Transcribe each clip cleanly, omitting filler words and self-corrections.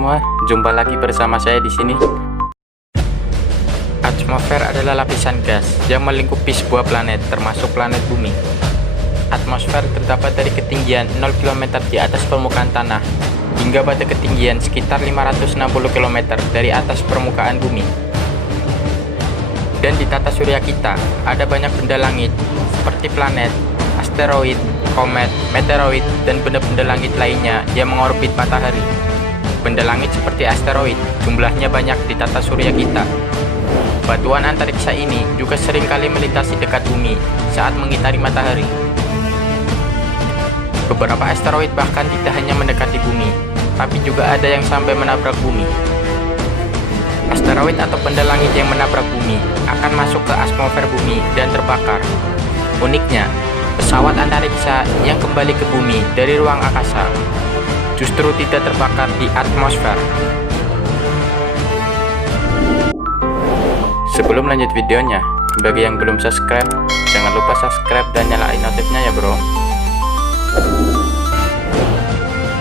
semua, jumpa lagi bersama saya di sini. Atmosfer adalah lapisan gas yang melingkupi sebuah planet, termasuk planet bumi. Atmosfer terdapat dari ketinggian 0 km di atas permukaan tanah hingga pada ketinggian sekitar 560 km dari atas permukaan bumi. Dan di tata surya kita ada banyak benda langit seperti planet, asteroid, komet, meteoroid, dan benda-benda langit lainnya yang mengorbit matahari. Benda langit seperti asteroid jumlahnya banyak di tata surya kita. Batuan antariksa ini juga sering kali melintasi dekat bumi saat mengitari matahari. Beberapa asteroid bahkan tidak hanya mendekati bumi, tapi juga ada yang sampai menabrak bumi. Asteroid atau benda langit yang menabrak bumi akan masuk ke atmosfer bumi dan terbakar. Uniknya, pesawat antariksa yang kembali ke bumi dari ruang angkasa justru tidak terbakar di atmosfer. Sebelum lanjut videonya, bagi yang belum subscribe, jangan lupa subscribe dan nyalain notifnya ya bro.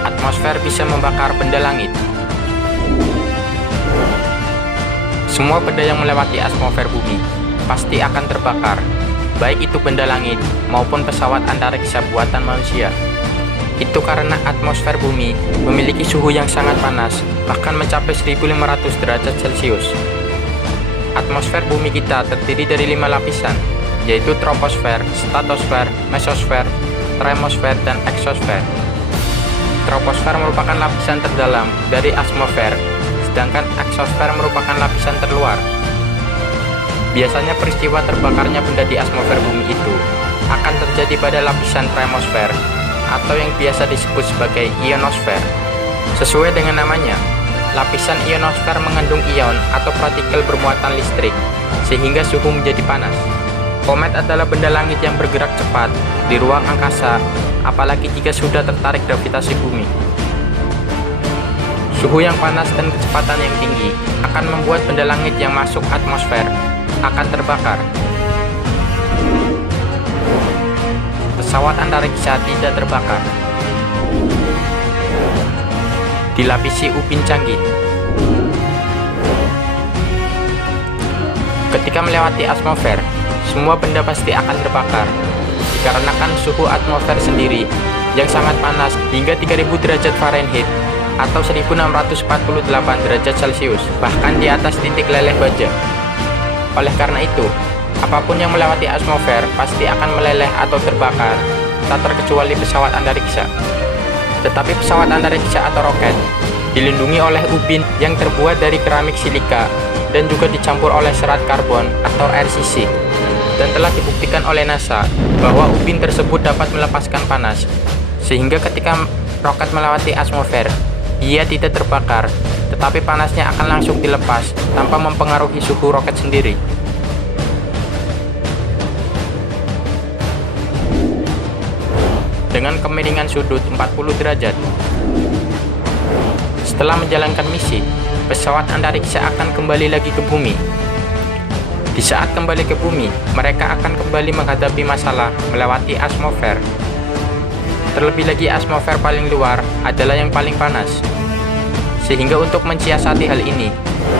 Atmosfer bisa membakar benda langit. Semua benda yang melewati atmosfer bumi pasti akan terbakar, baik itu benda langit maupun pesawat antariksa buatan manusia. Itu karena atmosfer bumi memiliki suhu yang sangat panas, bahkan mencapai 1500 derajat Celcius. Atmosfer bumi kita terdiri dari 5 lapisan, yaitu troposfer, stratosfer, mesosfer, termosfer, dan eksosfer. Troposfer merupakan lapisan terdalam dari atmosfer, sedangkan eksosfer merupakan lapisan terluar. Biasanya peristiwa terbakarnya benda di atmosfer bumi itu akan terjadi pada lapisan termosfer atau yang biasa disebut sebagai ionosfer. Sesuai dengan namanya, lapisan ionosfer mengandung ion atau partikel bermuatan listrik sehingga suhu menjadi panas. Komet adalah benda langit yang bergerak cepat di ruang angkasa, apalagi jika sudah tertarik gravitasi bumi. Suhu yang panas dan kecepatan yang tinggi akan membuat benda langit yang masuk atmosfer akan terbakar. Pesawat antariksa tidak terbakar. Dilapisi ubin canggih. Ketika melewati atmosfer, semua benda pasti akan terbakar, dikarenakan suhu atmosfer sendiri yang sangat panas hingga 3000 derajat Fahrenheit atau 1648 derajat Celcius, bahkan di atas titik leleh baja. Oleh karena itu, apapun yang melewati atmosfer pasti akan meleleh atau terbakar, tak terkecuali pesawat antariksa. Tetapi pesawat antariksa atau roket dilindungi oleh ubin yang terbuat dari keramik silika dan juga dicampur oleh serat karbon atau RCC. Dan telah dibuktikan oleh NASA bahwa ubin tersebut dapat melepaskan panas, sehingga ketika roket melewati atmosfer, ia tidak terbakar, tetapi panasnya akan langsung dilepas tanpa mempengaruhi suhu roket sendiri. Dengan kemiringan sudut 40 derajat. Setelah menjalankan misi, pesawat antariksa akan kembali lagi ke bumi. Di saat kembali ke bumi, mereka akan kembali menghadapi masalah melewati atmosfer. Terlebih lagi atmosfer paling luar adalah yang paling panas. Sehingga untuk mensiasati hal ini,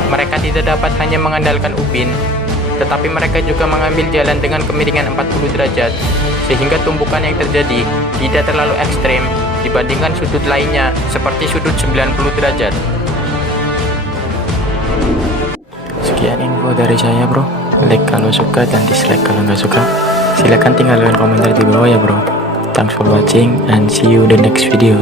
mereka tidak dapat hanya mengandalkan ubin, tetapi mereka juga mengambil jalan dengan kemiringan 40 derajat, sehingga tumbukan yang terjadi tidak terlalu ekstrem dibandingkan sudut lainnya seperti sudut 90 derajat. Sekian info dari saya bro. Like kalau suka dan dislike kalau nggak suka. Silahkan tinggalkan komentar di bawah ya bro. Thanks for watching and see you the next video.